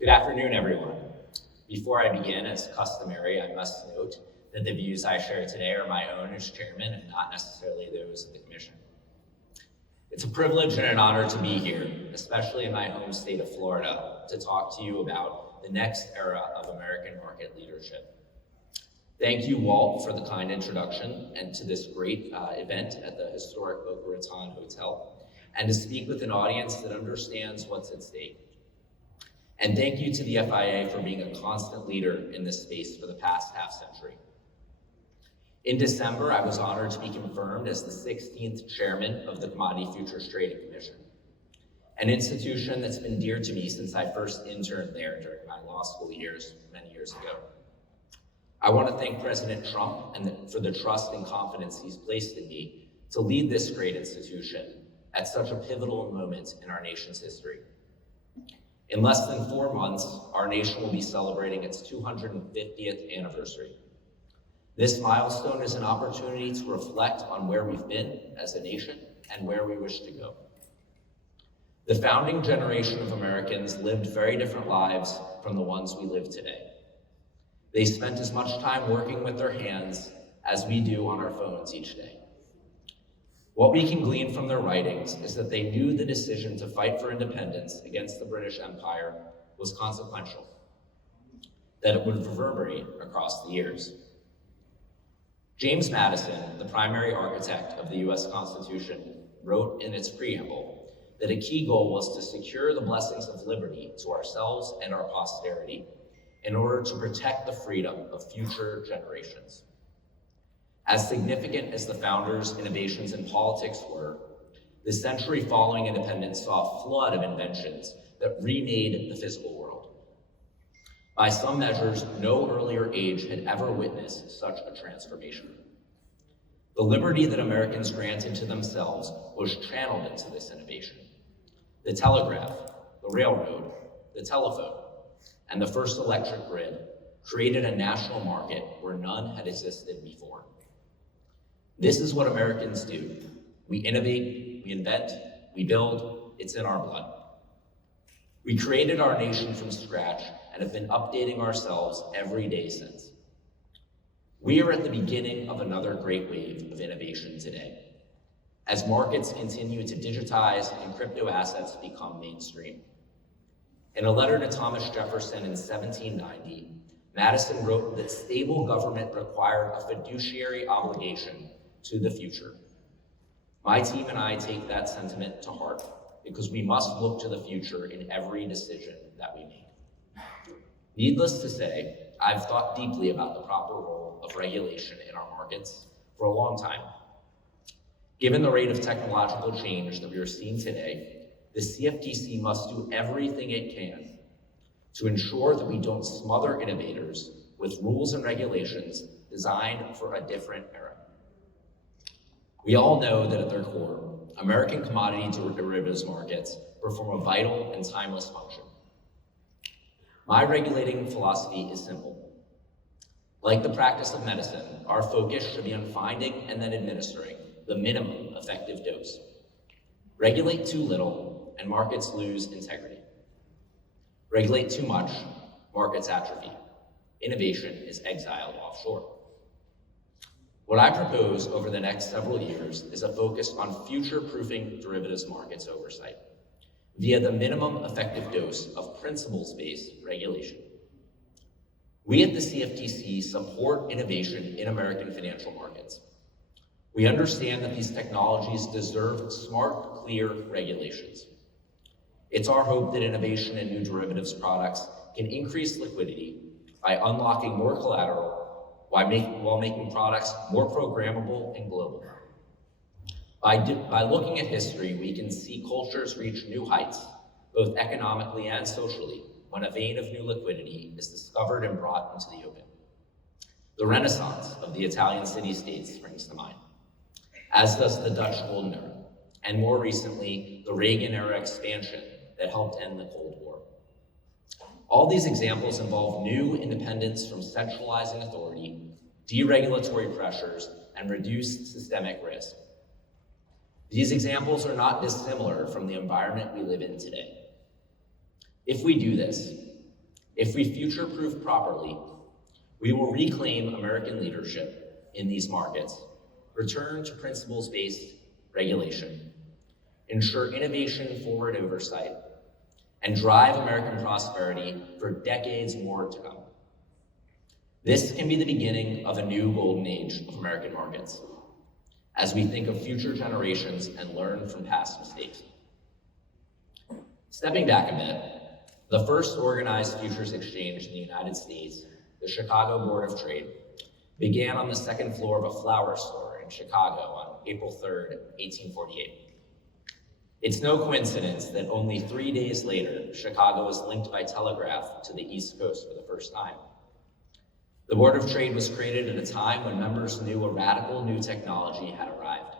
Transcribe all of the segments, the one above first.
Good afternoon, everyone. Before I begin, as customary, I must note that the views I share today are my own as chairman and not necessarily those of the commission. It's a privilege and an honor to be here, especially in my home state of Florida, to talk to you about the next era of American market leadership. Thank you, Walt, for the kind introduction and to this great event at the historic Boca Raton Hotel, and to speak with an audience that understands what's at stake. And thank you to the FIA for being a constant leader in this space for the past half century. In December, I was honored to be confirmed as the 16th chairman of the Commodity Futures Trading Commission, an institution that's been dear to me since I first interned there during my law school years many years ago. I want to thank President Trump for the trust and confidence he's placed in me to lead this great institution at such a pivotal moment in our nation's history. In less than 4 months, our nation will be celebrating its 250th anniversary. This milestone is an opportunity to reflect on where we've been as a nation and where we wish to go. The founding generation of Americans lived very different lives from the ones we live today. They spent as much time working with their hands as we do on our phones each day. What we can glean from their writings is that they knew the decision to fight for independence against the British Empire was consequential, that it would reverberate across the years. James Madison, the primary architect of the US Constitution, wrote in its preamble that a key goal was to secure the blessings of liberty to ourselves and our posterity in order to protect the freedom of future generations. As significant as the founders' innovations in politics were, the century following independence saw a flood of inventions that remade the physical world. By some measures, no earlier age had ever witnessed such a transformation. The liberty that Americans granted to themselves was channeled into this innovation. The telegraph, the railroad, the telephone, and the first electric grid created a national market where none had existed before. This is what Americans do. We innovate, we invent, we build, it's in our blood. We created our nation from scratch and have been updating ourselves every day since. We are at the beginning of another great wave of innovation today, as markets continue to digitize and crypto assets become mainstream. In a letter to Thomas Jefferson in 1790, Madison wrote that stable government required a fiduciary obligation to the future. My team and I take that sentiment to heart because we must look to the future in every decision that we make. Needless to say, I've thought deeply about the proper role of regulation in our markets for a long time. Given the rate of technological change that we are seeing today, the CFTC must do everything it can to ensure that we don't smother innovators with rules and regulations designed for a different era. We all know that at their core, American commodity derivatives markets perform a vital and timeless function. My regulating philosophy is simple. Like the practice of medicine, our focus should be on finding and then administering the minimum effective dose. Regulate too little, and markets lose integrity. Regulate too much, markets atrophy. Innovation is exiled offshore. What I propose over the next several years is a focus on future-proofing derivatives markets oversight via the minimum effective dose of principles-based regulation. We at the CFTC support innovation in American financial markets. We understand that these technologies deserve smart, clear regulations. It's our hope that innovation in new derivatives products can increase liquidity by unlocking more collateral while making products more programmable and global. By looking at history, we can see cultures reach new heights, both economically and socially, when a vein of new liquidity is discovered and brought into the open. The Renaissance of the Italian city-states springs to mind, as does the Dutch Golden Era, and more recently, the Reagan-era expansion that helped end the Cold War. All these examples involve new independence from centralizing authority, deregulatory pressures, and reduced systemic risk. These examples are not dissimilar from the environment we live in today. If we do this, If we future-proof properly, we will reclaim American leadership in these markets, return to principles-based regulation, ensure innovation-forward oversight, and drive American prosperity for decades more to come. This can be the beginning of a new golden age of American markets, as we think of future generations and learn from past mistakes. Stepping back a bit, the first organized futures exchange in the United States, the Chicago Board of Trade, began on the second floor of a flower store in Chicago on April 3rd, 1848. It's no coincidence that only 3 days later, Chicago was linked by telegraph to the East Coast for the first time. The Board of Trade was created at a time when members knew a radical new technology had arrived,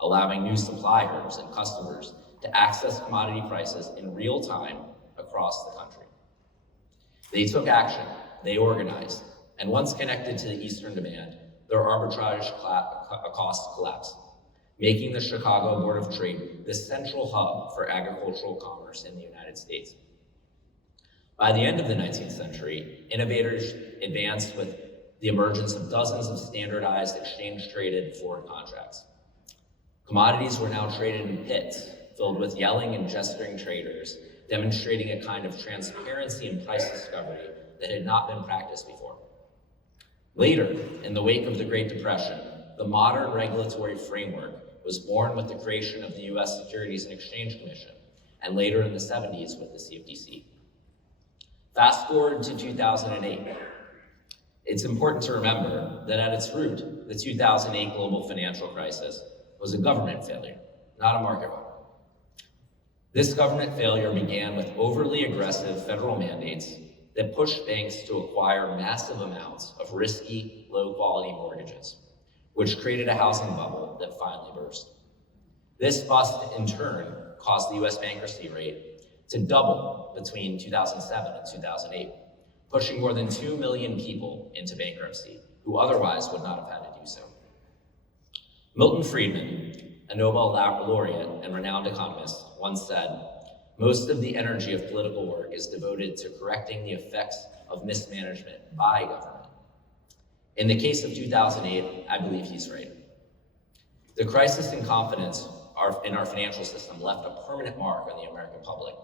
allowing new suppliers and customers to access commodity prices in real time across the country. They took action, they organized, and once connected to the Eastern demand, their arbitrage costs collapsed, making the Chicago Board of Trade the central hub for agricultural commerce in the United States. By the end of the 19th century, innovators advanced with the emergence of dozens of standardized exchange-traded forward contracts. Commodities were now traded in pits filled with yelling and gesturing traders, demonstrating a kind of transparency in price discovery that had not been practiced before. Later, in the wake of the Great Depression, the modern regulatory framework was born with the creation of the U.S. Securities and Exchange Commission, and later in the 70s with the CFTC. Fast forward to 2008. It's important to remember that at its root, the 2008 global financial crisis was a government failure, not a market one. This government failure began with overly aggressive federal mandates that pushed banks to acquire massive amounts of risky, low-quality mortgages, which created a housing bubble that finally burst. This bust, in turn, caused the U.S. bankruptcy rate to double between 2007 and 2008, pushing more than 2 million people into bankruptcy who otherwise would not have had to do so. Milton Friedman, a Nobel laureate and renowned economist, once said, "Most of the energy of political work is devoted to correcting the effects of mismanagement by government." In the case of 2008, I believe he's right. The crisis in confidence in our financial system left a permanent mark on the American public.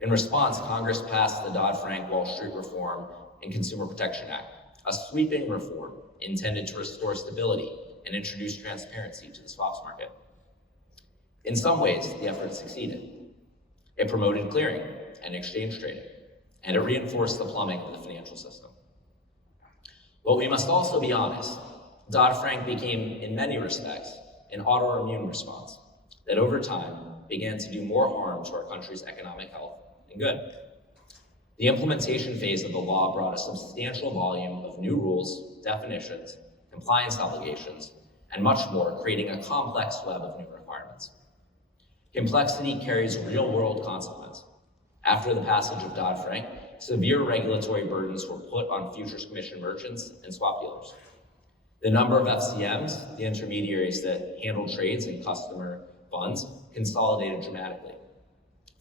In response, Congress passed the Dodd-Frank Wall Street Reform and Consumer Protection Act, a sweeping reform intended to restore stability and introduce transparency to the swaps market. In some ways, the effort succeeded. It promoted clearing and exchange trading, and it reinforced the plumbing of the financial system. But we must also be honest. Dodd-Frank became, in many respects, an autoimmune response that over time began to do more harm to our country's economic health than good. The implementation phase of the law brought a substantial volume of new rules, definitions, compliance obligations, and much more, creating a complex web of new requirements. Complexity carries real-world consequence. After the passage of Dodd-Frank, severe regulatory burdens were put on futures commission merchants and swap dealers. The number of FCMs, the intermediaries that handle trades and customer funds, consolidated dramatically,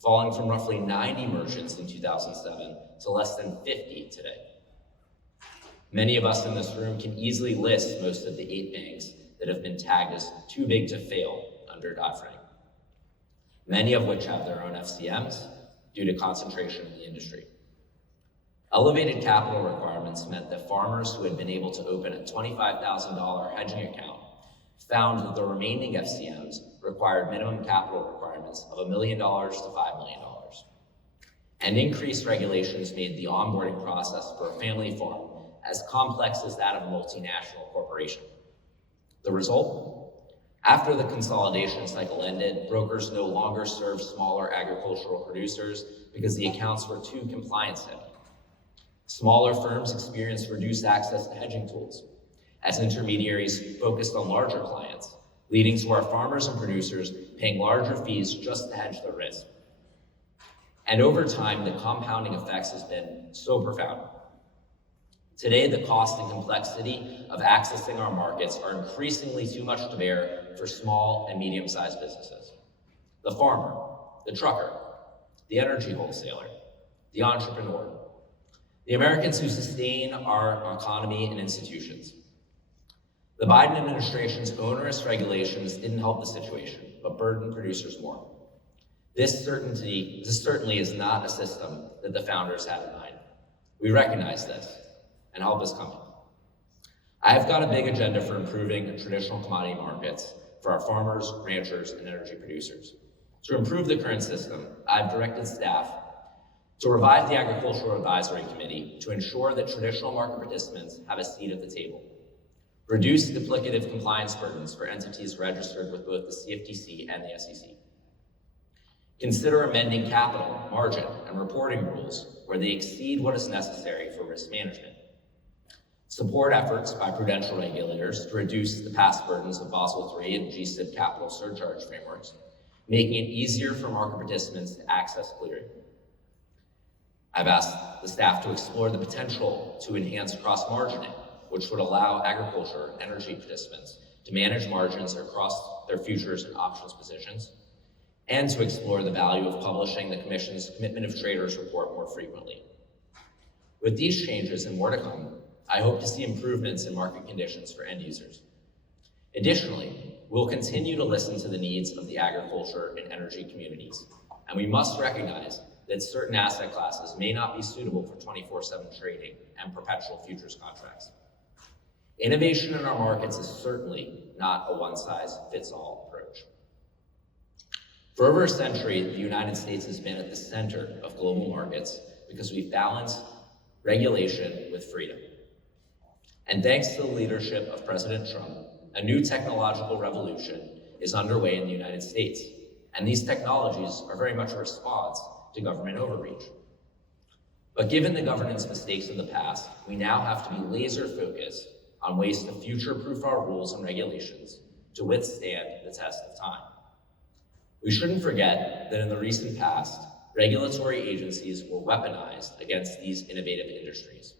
falling from roughly 90 merchants in 2007 to less than 50 today. Many of us in this room can easily list most of the 8 banks that have been tagged as too big to fail under Dodd-Frank, many of which have their own FCMs due to concentration in the industry. Elevated capital requirements meant that farmers who had been able to open a $25,000 hedging account found that the remaining FCMs required minimum capital requirements of $1 million to $5 million. And increased regulations made the onboarding process for a family farm as complex as that of a multinational corporation. The result? After the consolidation cycle ended, brokers no longer served smaller agricultural producers because the accounts were too compliance heavy. Smaller firms experienced reduced access to hedging tools as intermediaries focused on larger clients, leading to our farmers and producers paying larger fees just to hedge their risk. And over time, the compounding effects has been so profound. Today, the cost and complexity of accessing our markets are increasingly too much to bear for small and medium-sized businesses. The farmer, the trucker, the energy wholesaler, the entrepreneur, the Americans who sustain our economy and institutions. The Biden administration's onerous regulations didn't help the situation, but burdened producers more. This certainly is not a system that the founders had in mind. We recognize this, and help is coming. I've got a big agenda for improving traditional commodity markets for our farmers, ranchers, and energy producers. To improve the current system, I've directed staff to revive the Agricultural Advisory Committee to ensure that traditional market participants have a seat at the table, reduce duplicative compliance burdens for entities registered with both the CFTC and the SEC, consider amending capital, margin, and reporting rules where they exceed what is necessary for risk management, support efforts by prudential regulators to reduce the past burdens of Basel III and GSIB capital surcharge frameworks, making it easier for market participants to access clearing. I've asked the staff to explore the potential to enhance cross-margining, which would allow agriculture and energy participants to manage margins across their futures and options positions, and to explore the value of publishing the Commission's Commitment of Traders report more frequently. With these changes and more to come, I hope to see improvements in market conditions for end users. Additionally, we'll continue to listen to the needs of the agriculture and energy communities, and we must recognize that certain asset classes may not be suitable for 24/7 trading and perpetual futures contracts. Innovation in our markets is certainly not a one-size-fits-all approach. For over a century, the United States has been at the center of global markets because we've balanced regulation with freedom. And thanks to the leadership of President Trump, a new technological revolution is underway in the United States, and these technologies are very much a response to government overreach. But given the governance mistakes of the past, we now have to be laser focused on ways to future-proof our rules and regulations to withstand the test of time. We shouldn't forget that in the recent past, regulatory agencies were weaponized against these innovative industries.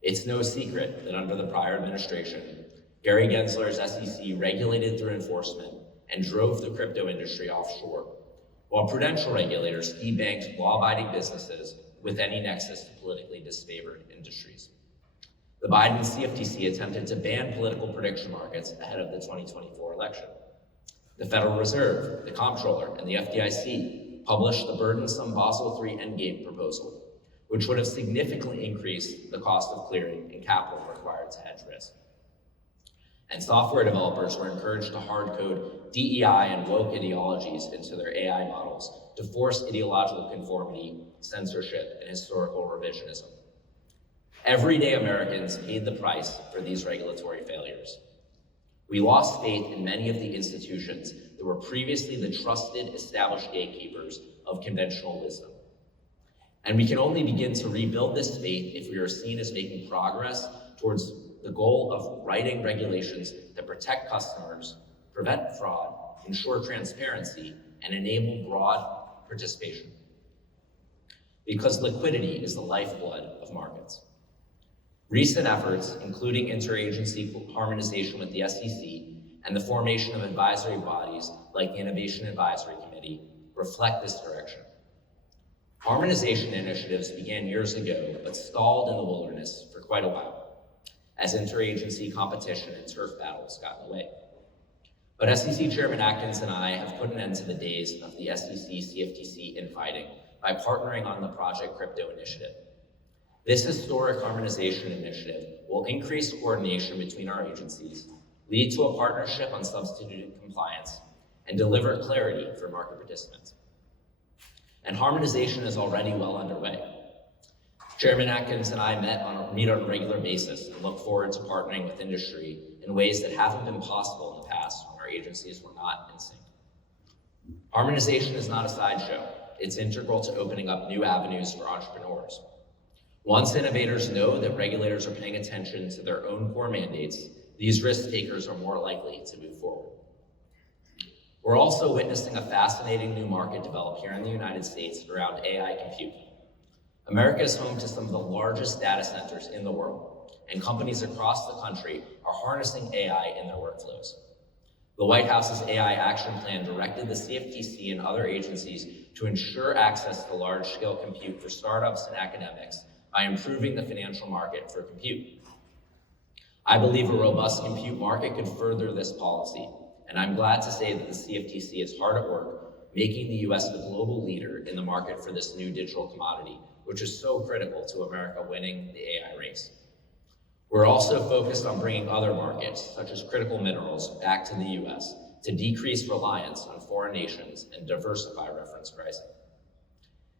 It's no secret that under the prior administration, Gary Gensler's SEC regulated through enforcement and drove the crypto industry offshore, while prudential regulators debanked law-abiding businesses with any nexus to politically disfavored industries. The Biden CFTC attempted to ban political prediction markets ahead of the 2024 election. The Federal Reserve, the Comptroller, and the FDIC published the burdensome Basel III endgame proposal, which would have significantly increased the cost of clearing and capital required to hedge risk. And software developers were encouraged to hard code DEI and woke ideologies into their AI models to force ideological conformity, censorship, and historical revisionism. Everyday Americans paid the price for these regulatory failures. We lost faith in many of the institutions that were previously the trusted, established gatekeepers of conventional wisdom. And we can only begin to rebuild this faith if we are seen as making progress towards the goal of writing regulations that protect customers, prevent fraud, ensure transparency, and enable broad participation. Because liquidity is the lifeblood of markets. Recent efforts, including interagency harmonization with the SEC and the formation of advisory bodies like the Innovation Advisory Committee, reflect this direction. Harmonization initiatives began years ago, but stalled in the wilderness for quite a while, as interagency competition and turf battles got in the way. But SEC Chairman Atkins and I have put an end to the days of the SEC-CFTC infighting by partnering on the Project Crypto initiative. This historic harmonization initiative will increase coordination between our agencies, lead to a partnership on substituted compliance, and deliver clarity for market participants. And harmonization is already well underway. Chairman Atkins and I meet on a regular basis and look forward to partnering with industry in ways that haven't been possible in the past when our agencies were not in sync. Harmonization is not a sideshow. It's integral to opening up new avenues for entrepreneurs. Once innovators know that regulators are paying attention to their own core mandates, these risk takers are more likely to move forward. We're also witnessing a fascinating new market develop here in the United States around AI compute. America is home to some of the largest data centers in the world, and companies across the country are harnessing AI in their workflows. The White House's AI action plan directed the CFTC and other agencies to ensure access to large-scale compute for startups and academics by improving the financial market for compute. I believe a robust compute market could further this policy, and I'm glad to say that the CFTC is hard at work making the US the global leader in the market for this new digital commodity, which is so critical to America winning the AI race. We're also focused on bringing other markets, such as critical minerals, back to the US to decrease reliance on foreign nations and diversify reference pricing.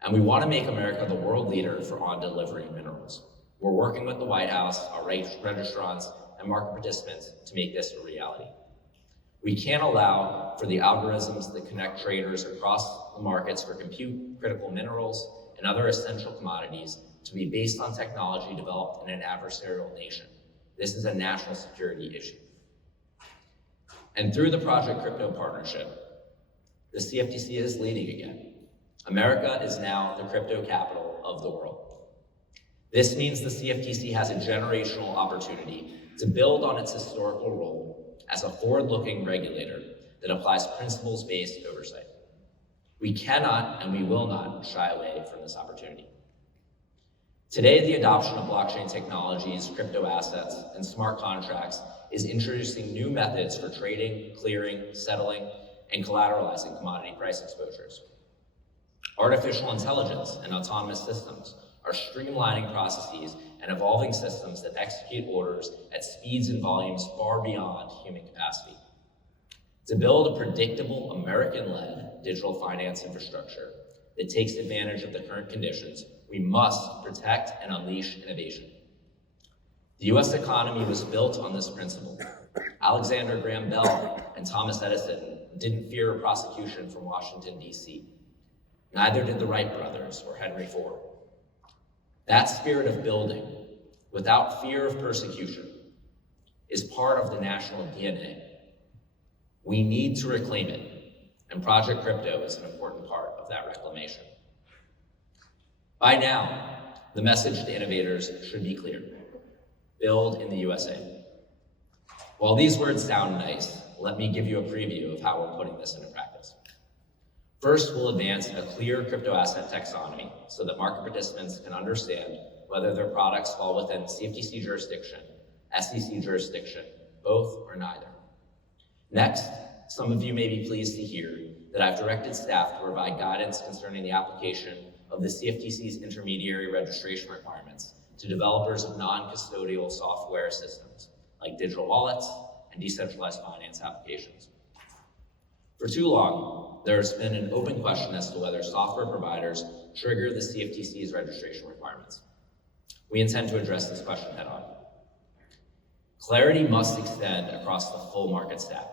And we want to make America the world leader for on-delivery minerals. We're working with the White House, our registrants, and market participants to make this a reality. We can't allow for the algorithms that connect traders across the markets for compute, critical minerals, and other essential commodities to be based on technology developed in an adversarial nation. This is a national security issue. And through the Project Crypto partnership, the CFTC is leading again. America is now the crypto capital of the world. This means the CFTC has a generational opportunity to build on its historical role as a forward-looking regulator that applies principles-based oversight. We cannot and we will not shy away from this opportunity. Today, the adoption of blockchain technologies, crypto assets, and smart contracts is introducing new methods for trading, clearing, settling, and collateralizing commodity price exposures. Artificial intelligence and autonomous systems are streamlining processes and evolving systems that execute orders at speeds and volumes far beyond human capacity. To build a predictable American-led digital finance infrastructure that takes advantage of the current conditions, we must protect and unleash innovation. The US economy was built on this principle. Alexander Graham Bell and Thomas Edison didn't fear a prosecution from Washington, D.C. Neither did the Wright brothers or Henry Ford. That spirit of building, without fear of persecution, is part of the national DNA. We need to reclaim it, and Project Crypto is an important part of that reclamation. By now, the message to innovators should be clear. Build in the USA. While these words sound nice, let me give you a preview of how we're putting this into practice. First, we'll advance a clear crypto asset taxonomy so that market participants can understand whether their products fall within CFTC jurisdiction, SEC jurisdiction, both or neither. Next, some of you may be pleased to hear that I've directed staff to provide guidance concerning the application of the CFTC's intermediary registration requirements to developers of non-custodial software systems, like digital wallets and decentralized finance applications. For too long, there has been an open question as to whether software providers trigger the CFTC's registration requirements. We intend to address this question head on. Clarity must extend across the full market stack.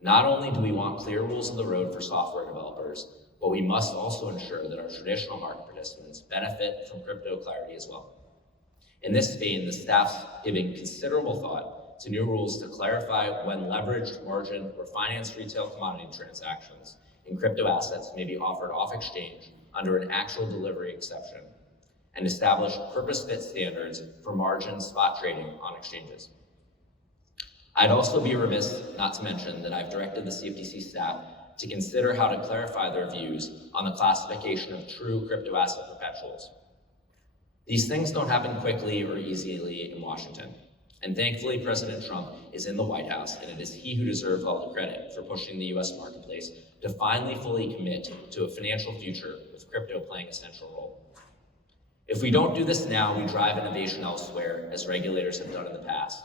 Not only do we want clear rules of the road for software developers, but we must also ensure that our traditional market participants benefit from crypto clarity as well. In this vein, the staff's giving considerable thought to new rules to clarify when leveraged, margin, or financed retail commodity transactions in crypto assets may be offered off exchange under an actual delivery exception, and establish purpose-fit standards for margin spot trading on exchanges. I'd also be remiss not to mention that I've directed the CFTC staff to consider how to clarify their views on the classification of true crypto asset perpetuals. These things don't happen quickly or easily in Washington, and thankfully President Trump is in the White House, and it is he who deserves all the credit for pushing the US marketplace to finally fully commit to a financial future with crypto playing a central role. If we don't do this now, we drive innovation elsewhere, as regulators have done in the past.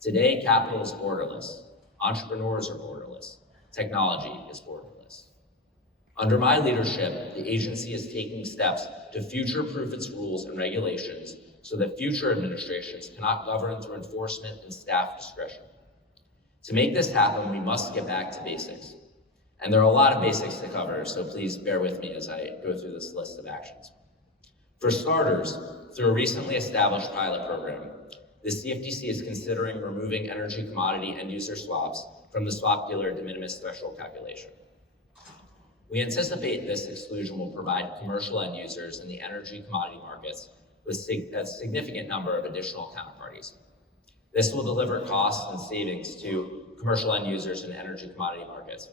Today, capital is borderless, entrepreneurs are borderless, technology is borderless. Under my leadership, the agency is taking steps to future-proof its rules and regulations so that future administrations cannot govern through enforcement and staff discretion. To make this happen, we must get back to basics. And there are a lot of basics to cover, so please bear with me as I go through this list of actions. For starters, through a recently established pilot program, the CFTC is considering removing energy commodity end-user swaps from the swap dealer de minimis threshold calculation. We anticipate this exclusion will provide commercial end users in the energy commodity markets with a significant number of additional counterparties. This will deliver costs and savings to commercial end users in energy commodity markets.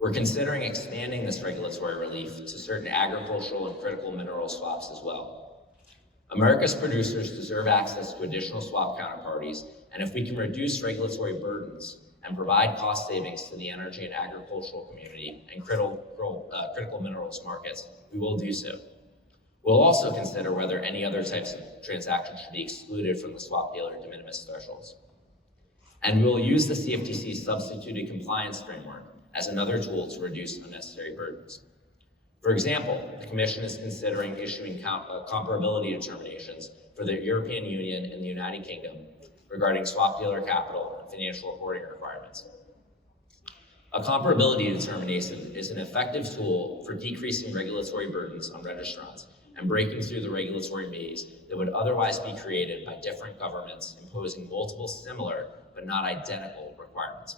We're considering expanding this regulatory relief to certain agricultural and critical mineral swaps as well. America's producers deserve access to additional swap counterparties, and if we can reduce regulatory burdens and provide cost savings to the energy and agricultural community and critical minerals markets, we will do so. We'll also consider whether any other types of transactions should be excluded from the swap dealer de minimis thresholds. And we'll use the CFTC substituted compliance framework as another tool to reduce unnecessary burdens. For example, the Commission is considering issuing comparability determinations for the European Union and the United Kingdom regarding swap dealer capital and financial reporting requirements. A comparability determination is an effective tool for decreasing regulatory burdens on registrants and breaking through the regulatory maze that would otherwise be created by different governments imposing multiple similar but not identical requirements.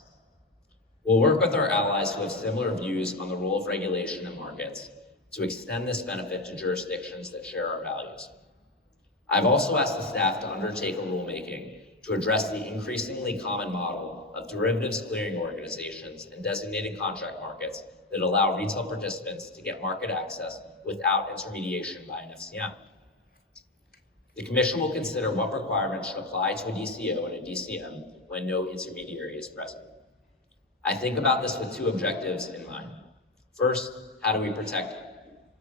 We'll work with our allies who have similar views on the role of regulation in markets to extend this benefit to jurisdictions that share our values. I've also asked the staff to undertake a rulemaking to address the increasingly common model of derivatives clearing organizations and designated contract markets that allow retail participants to get market access without intermediation by an FCM. The Commission will consider what requirements should apply to a DCO and a DCM when no intermediary is present. I think about this with two objectives in mind. First, how do we protect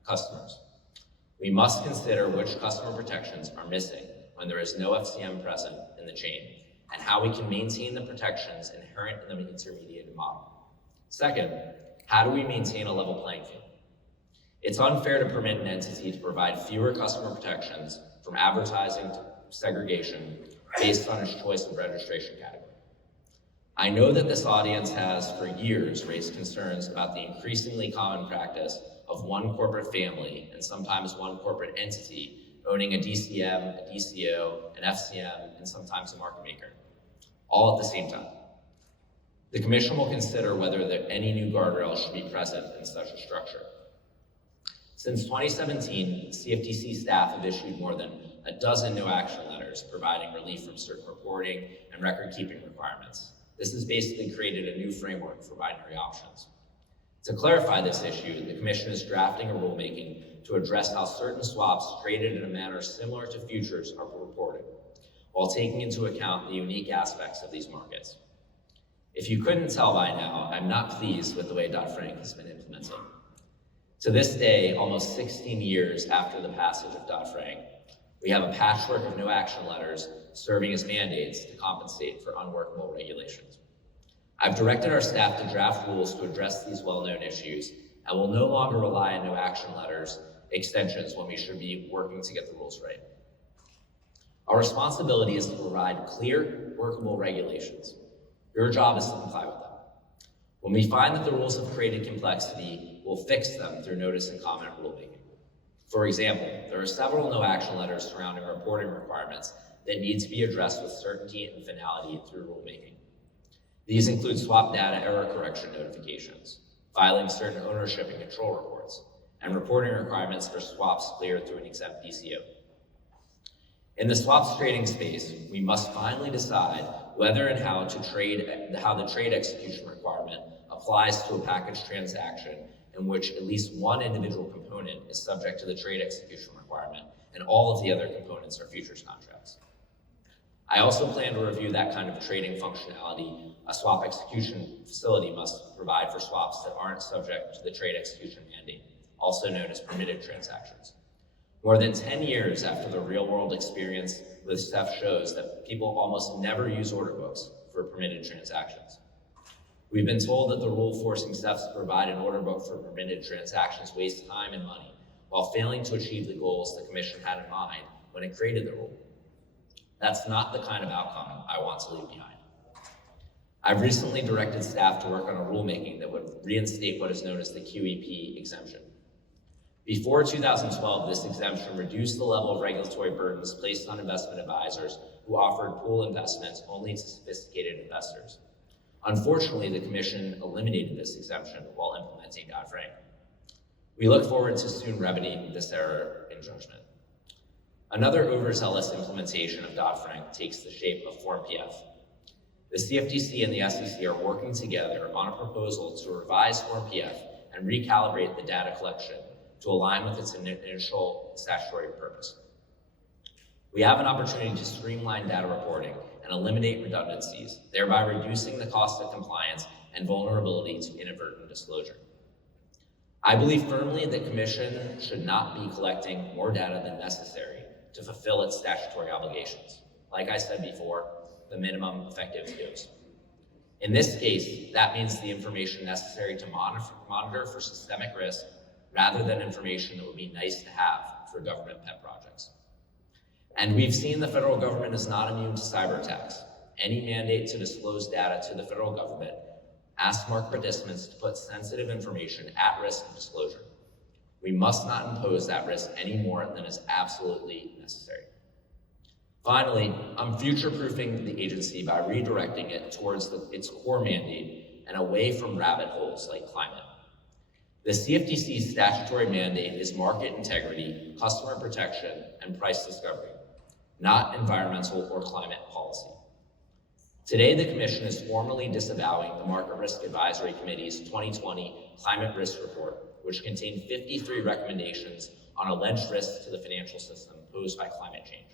customers? We must consider which customer protections are missing when there is no FCM present in the chain, and how we can maintain the protections inherent in the intermediated model. Second, how do we maintain a level playing field? It's unfair to permit an entity to provide fewer customer protections from advertising to segregation based on its choice of registration category. I know that this audience has for years raised concerns about the increasingly common practice of one corporate family and sometimes one corporate entity owning a DCM, a DCO, an FCM, and sometimes a market maker, all at the same time. The Commission will consider whether any new guardrails should be present in such a structure. Since 2017, CFTC staff have issued more than a dozen no action letters providing relief from certain reporting and record-keeping requirements. This has basically created a new framework for binary options. To clarify this issue, the Commission is drafting a rulemaking to address how certain swaps traded in a manner similar to futures are reported, while taking into account the unique aspects of these markets. If you couldn't tell by now, I'm not pleased with the way Dodd-Frank has been implemented. To this day, almost 16 years after the passage of Dodd-Frank, we have a patchwork of no action letters serving as mandates to compensate for unworkable regulations. I've directed our staff to draft rules to address these well-known issues, and will no longer rely on no action letters extensions when we should be working to get the rules right. Our responsibility is to provide clear, workable regulations. Your job is to comply with them. When we find that the rules have created complexity, we'll fix them through notice and comment rulemaking. For example, there are several no action letters surrounding reporting requirements that need to be addressed with certainty and finality through rulemaking. These include swap data error correction notifications, filing certain ownership and control reports, and reporting requirements for swaps cleared through an exempt DCO. In the swaps trading space, we must finally decide whether and how the trade execution requirement applies to a package transaction in which at least one individual component is subject to the trade execution requirement and all of the other components are futures contracts. I also plan to review that kind of trading functionality a swap execution facility must provide for swaps that aren't subject to the trade execution mandate, also known as permitted transactions. More than 10 years after the real-world experience with CEF shows that people almost never use order books for permitted transactions. We've been told that the rule forcing CEFs to provide an order book for permitted transactions wastes time and money, while failing to achieve the goals the Commission had in mind when it created the rule. That's not the kind of outcome I want to leave behind. I've recently directed staff to work on a rulemaking that would reinstate what is known as the QEP exemption. Before 2012, this exemption reduced the level of regulatory burdens placed on investment advisors who offered pool investments only to sophisticated investors. Unfortunately, the Commission eliminated this exemption while implementing Dodd-Frank. We look forward to soon remedying this error in judgment. Another overzealous implementation of Dodd-Frank takes the shape of Form PF. The CFTC and the SEC are working together on a proposal to revise Form PF and recalibrate the data collection to align with its initial statutory purpose. We have an opportunity to streamline data reporting and eliminate redundancies, thereby reducing the cost of compliance and vulnerability to inadvertent disclosure. I believe firmly that the Commission should not be collecting more data than necessary to fulfill its statutory obligations. Like I said before, the minimum effective dose. In this case, that means the information necessary to monitor for systemic risk rather than information that would be nice to have for government pet projects. And we've seen the federal government is not immune to cyber attacks. Any mandate to disclose data to the federal government asks market participants to put sensitive information at risk of disclosure. We must not impose that risk any more than is absolutely necessary. Finally, I'm future-proofing the agency by redirecting it towards its core mandate and away from rabbit holes like climate. The CFTC's statutory mandate is market integrity, customer protection, and price discovery, not environmental or climate policy. Today, the Commission is formally disavowing the Market Risk Advisory Committee's 2020 Climate Risk Report, which contained 53 recommendations on alleged risks to the financial system posed by climate change.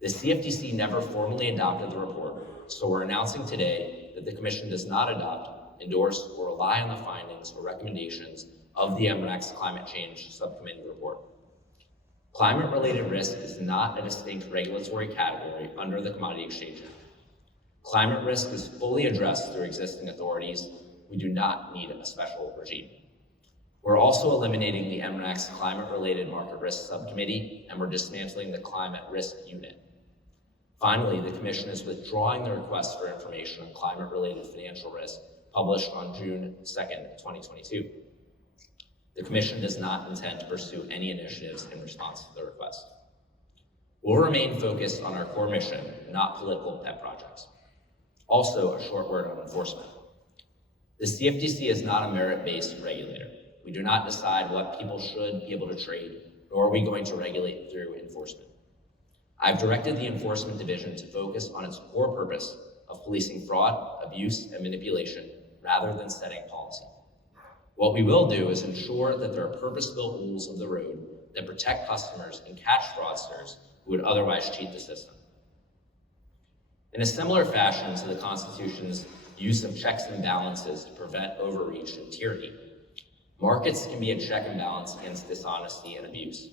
The CFTC never formally adopted the report, so we're announcing today that the Commission does not adopt, endorse, or rely on the findings or recommendations of the MREC's Climate Change Subcommittee report. Climate-related risk is not a distinct regulatory category under the Commodity Exchange Act. Climate risk is fully addressed through existing authorities. We do not need a special regime. We're also eliminating the MREC's Climate-Related Market Risk Subcommittee, and we're dismantling the Climate Risk Unit. Finally, the Commission is withdrawing the request for information on climate-related financial risk published on June 2nd, 2022. The Commission does not intend to pursue any initiatives in response to the request. We'll remain focused on our core mission, not political pet projects. Also, a short word on enforcement. The CFTC is not a merit-based regulator. We do not decide what people should be able to trade, nor are we going to regulate through enforcement. I've directed the Enforcement Division to focus on its core purpose of policing fraud, abuse, and manipulation rather than setting policy. What we will do is ensure that there are purpose-built rules of the road that protect customers and catch fraudsters who would otherwise cheat the system. In a similar fashion to the Constitution's use of checks and balances to prevent overreach and tyranny, markets can be a check and balance against dishonesty and abuse.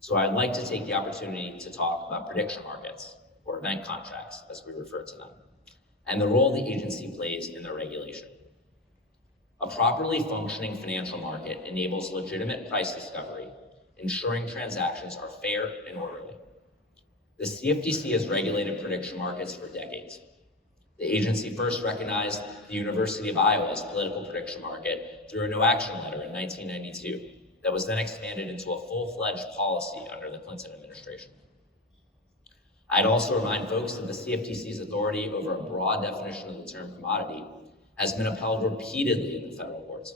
So I'd like to take the opportunity to talk about prediction markets, or event contracts, as we refer to them, and the role the agency plays in their regulation. A properly functioning financial market enables legitimate price discovery, ensuring transactions are fair and orderly. The CFTC has regulated prediction markets for decades. The agency first recognized the University of Iowa's political prediction market through a no-action letter in 1992 that was then expanded into a full-fledged policy under the Clinton administration. I'd also remind folks that the CFTC's authority over a broad definition of the term commodity has been upheld repeatedly in the federal courts.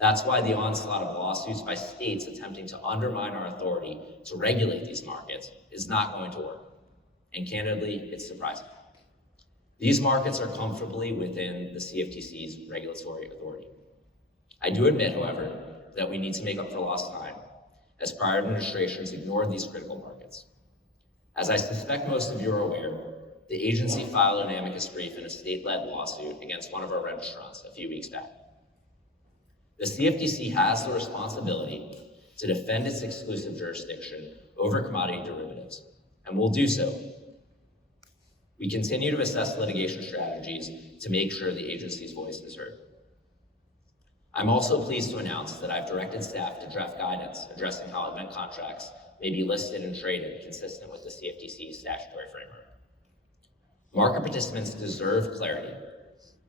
That's why the onslaught of lawsuits by states attempting to undermine our authority to regulate these markets is not going to work. And candidly, it's surprising. These markets are comfortably within the CFTC's regulatory authority. I do admit, however, that we need to make up for lost time, as prior administrations ignored these critical markets. As I suspect most of you are aware, the agency filed an amicus brief in a state-led lawsuit against one of our registrants a few weeks back. The CFTC has the responsibility to defend its exclusive jurisdiction over commodity derivatives, and will do so. We continue to assess litigation strategies to make sure the agency's voice is heard. I'm also pleased to announce that I've directed staff to draft guidance addressing how event contracts may be listed and traded consistent with the CFTC's statutory framework. Market participants deserve clarity,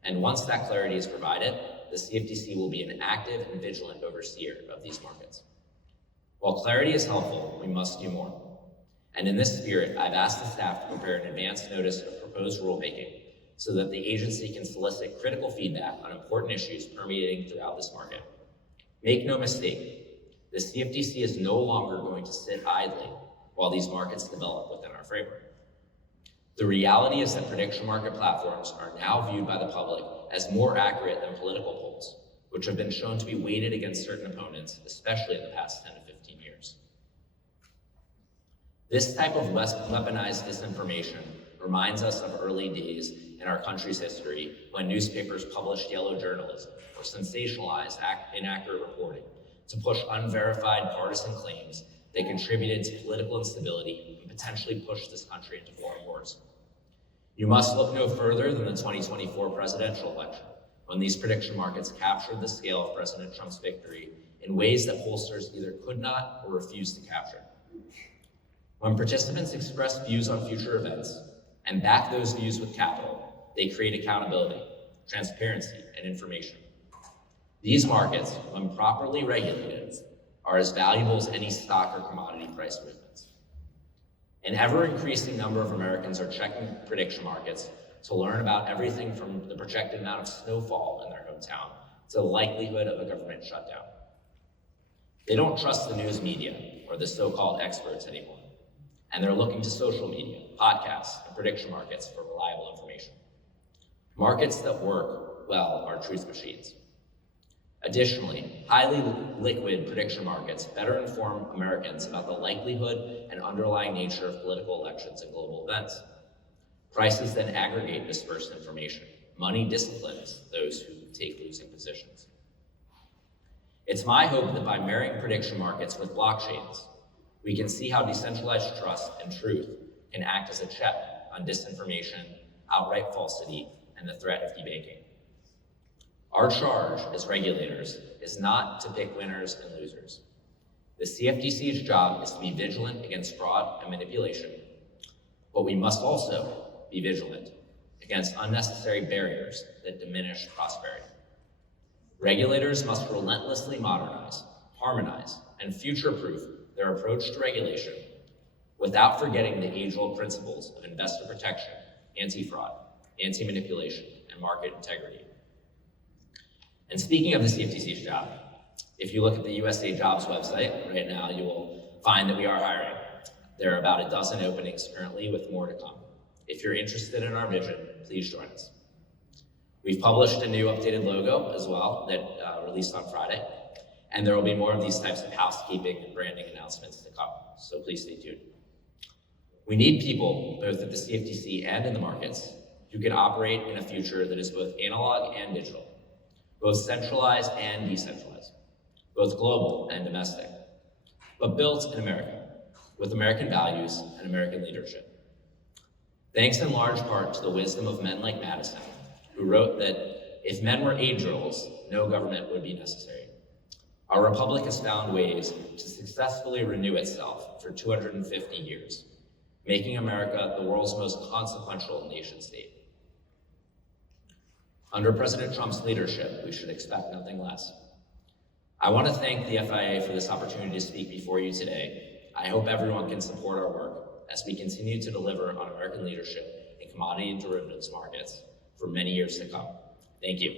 and once that clarity is provided, the CFTC will be an active and vigilant overseer of these markets. While clarity is helpful, we must do more. And in this spirit, I've asked the staff to prepare an advance notice of proposed rulemaking so that the agency can solicit critical feedback on important issues permeating throughout this market. Make no mistake, the CFTC is no longer going to sit idly while these markets develop within our framework. The reality is that prediction market platforms are now viewed by the public as more accurate than political polls, which have been shown to be weighted against certain opponents, especially in the past 10 to 15 years. This type of weaponized disinformation reminds us of early days in our country's history when newspapers published yellow journalism or sensationalized inaccurate reporting to push unverified partisan claims that contributed to political instability and potentially pushed this country into foreign wars. You must look no further than the 2024 presidential election, when these prediction markets captured the scale of President Trump's victory in ways that pollsters either could not or refused to capture. When participants express views on future events and back those views with capital, they create accountability, transparency, and information. These markets, when properly regulated, are as valuable as any stock or commodity price movements. An ever-increasing number of Americans are checking prediction markets to learn about everything from the projected amount of snowfall in their hometown to the likelihood of a government shutdown. They don't trust the news media or the so-called experts anymore, and they're looking to social media, podcasts, and prediction markets for reliable information. Markets that work well are truth machines. Additionally, highly liquid prediction markets better inform Americans about the likelihood and underlying nature of political elections and global events. Prices then aggregate dispersed information. Money disciplines those who take losing positions. It's my hope that by marrying prediction markets with blockchains, we can see how decentralized trust and truth can act as a check on disinformation, outright falsity, and the threat of debanking. Our charge as regulators is not to pick winners and losers. The CFTC's job is to be vigilant against fraud and manipulation, but we must also be vigilant against unnecessary barriers that diminish prosperity. Regulators must relentlessly modernize, harmonize, and future-proof their approach to regulation without forgetting the age-old principles of investor protection, anti-fraud, anti-manipulation, and market integrity. And speaking of the CFTC's job, if you look at the USA Jobs website right now, you will find that we are hiring. There are about a dozen openings currently, with more to come. If you're interested in our vision, please join us. We've published a new updated logo as well that released on Friday, and there will be more of these types of housekeeping and branding announcements to come, so please stay tuned. We need people, both at the CFTC and in the markets, who can operate in a future that is both analog and digital, both centralized and decentralized, both global and domestic, but built in America, with American values and American leadership. Thanks in large part to the wisdom of men like Madison, who wrote that if men were age-olds, no government would be necessary. Our republic has found ways to successfully renew itself for 250 years, making America the world's most consequential nation-state. Under President Trump's leadership, we should expect nothing less. I want to thank the FIA for this opportunity to speak before you today. I hope everyone can support our work as we continue to deliver on American leadership in commodity and derivatives markets for many years to come. Thank you.